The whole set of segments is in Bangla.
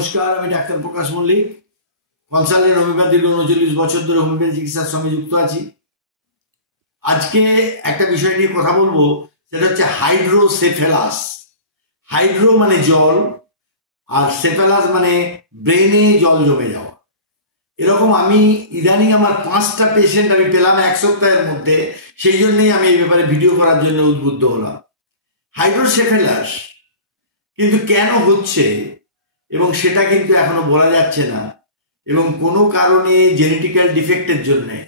নমস্কার, আমি ডাক্তার প্রকাশ মল্লিক, কনসালটেন্ট হোমিওপ্যাথি। 39 বছর ধরে হোমিওপ্যাথি চিকিৎসার সঙ্গে যুক্ত আছি। আজকে একটা বিষয় নিয়ে কথা বলবো, সেটা হচ্ছে হাইড্রোসেফেলাস। হাইড্রো মানে জল, আর সেফেলাস মানে ব্রেনে জল জমে যাওয়া। এরকম আমি ইদানিং আমার 5টা পেশেন্ট আমি পেলাম 1 সপ্তাহের মধ্যে। সেই জন্যই আমি এই ব্যাপারে ভিডিও করার জন্য উদ্বুদ্ধ হলাম। হাইড্রোসেফেলাস কিন্তু কেন হচ্ছে এবং সেটা কিন্তু এখনো বলা যাচ্ছে না, এবং কোনো কারণে জেনেটিক্যাল ডিফেক্টের জন্যে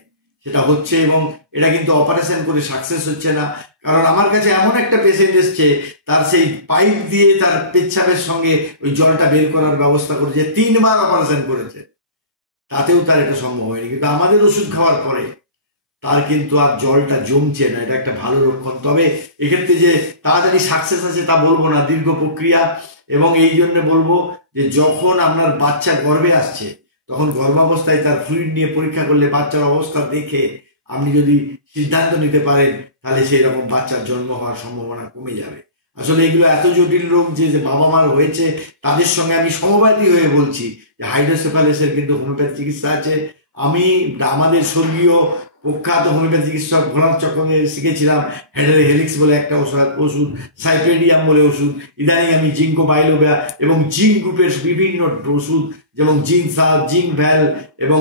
সেটা হচ্ছে, এবং এটা কিন্তু অপারেশন করে সাকসেস হচ্ছে না। কারণ আমার কাছে এমন একটা পেশেন্ট এসছে, তার সেই পাইপ দিয়ে তার পেচ্ছাপের সঙ্গে ওই জলটা বের করার ব্যবস্থা করেছে, 3 বার অপারেশন করেছে, তাতেও তার এটা সম্ভব হয়নি। কিন্তু আমাদের ওষুধ খাওয়ার পরে তার কিন্তু আর জলটা জমছে না, এটা একটা ভালো লক্ষণ। তবে এক্ষেত্রে যে তাড়াতাড়ি সাকসেস আছে তা বলবো না, দীর্ঘ প্রক্রিয়া। এবং এই জন্য বলবো যে যখন আপনার বাচ্চা গর্ভে আসছে, তখন গর্ভাবস্থায় তার ফ্লুইড নিয়ে পরীক্ষা করলে বাচ্চার অবস্থা দেখে আপনি যদি সিদ্ধান্ত নিতে পারেন, তাহলে সেই রকম বাচ্চার জন্ম হওয়ার সম্ভাবনা কমে যাবে। আসলে এগুলো এত জটিল রোগ যে বাবা মার হয়েছে, তাদের সঙ্গে আমি সমবাদী হয়ে বলছি যে হাইড্রোসেফালাসের কিন্তু হোমিওপ্যাথি চিকিৎসা আছে। আমি আমাদের স্বর্গীয় প্রখ্যাত হোমিওপ্যাথি চিকিৎসক ভোলানাথ চক্রবর্তী শিখেছিলাম হেলিক্স বলে একটা ওষুধ, সাইপেডিয়াম বলে ওষুধ। ইদানিং আমি জিঙ্কো বাইলোভিয়া এবং জিঙ্ক গ্রুপের বিভিন্ন ওষুধ, যেমন জিঙ্ক সাল, জিঙ্ক ভ্যাল এবং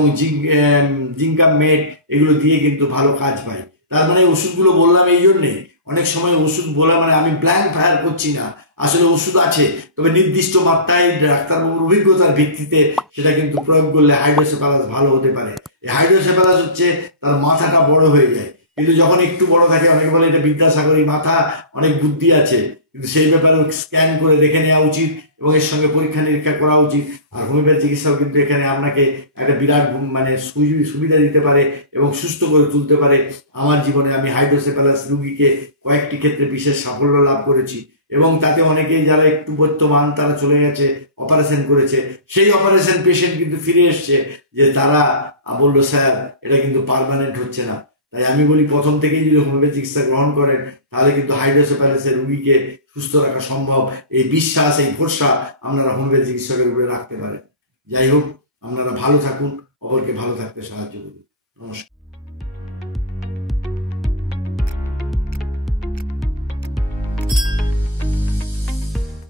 জিঙ্কাম মেট, এগুলো দিয়ে কিন্তু ভালো কাজ পাই। তার মানে ওষুধগুলো বললাম এই জন্যে, অনেক সময় ওষুধ বলা মানে আমি ব্ল্যাঙ্ক ফায়ার করছি না, আসলে ওষুধ আছে, তবে নির্দিষ্ট মাত্রায় ডাক্তারবাবুর অভিজ্ঞতার ভিত্তিতে সেটা কিন্তু প্রয়োগ করলে হাইড্রোসেফালাস ভালো হতে পারে। এই হাইড্রোসেফালাস হচ্ছে তার মাথাটা বড় হয়ে যায়, কিন্তু যখন একটু বড় থাকে, অনেকে বলে এটা বিদ্যাসাগরী মাথা, অনেক বুদ্ধি আছে, কিন্তু সেই ব্যাপারে স্ক্যান করে দেখে নেওয়া উচিত এবং এর সঙ্গে পরীক্ষা নিরীক্ষা করা উচিত। আর হোমিওপ্যাথি চিকিৎসাও কিন্তু এখানে আপনাকে একটা বিরাট মানে সুবিধা দিতে পারে এবং সুস্থ করে তুলতে পারে। আমার জীবনে আমি হাইড্রোসেফালাস রুগীকে কয়েকটি ক্ষেত্রে বিশেষ সাফল্য লাভ করেছি, এবং তাতে অনেকেই যারা একটু বর্তমান তারা চলে গেছে, অপারেশন করেছে, সেই অপারেশন পেশেন্ট কিন্তু ফিরে এসছে যে তারা বললো, স্যার এটা কিন্তু পার্মানেন্ট হচ্ছে না। তাই আমি বলি, প্রথম থেকেই যদি হোমিওপ্যাথি চিকিৎসা গ্রহণ করেন, তাহলে কিন্তু হাইড্রোসেফালাসের রুগীকে সুস্থ রাখা সম্ভব। এই বিশ্বাস, এই ভরসা আপনারা হোমিওপ্যাথি চিকিৎসকের উপরে রাখতে পারেন। যাই হোক, আপনারা ভালো থাকুন, অপরকে ভালো থাকতে সাহায্য করুন। নমস্কার।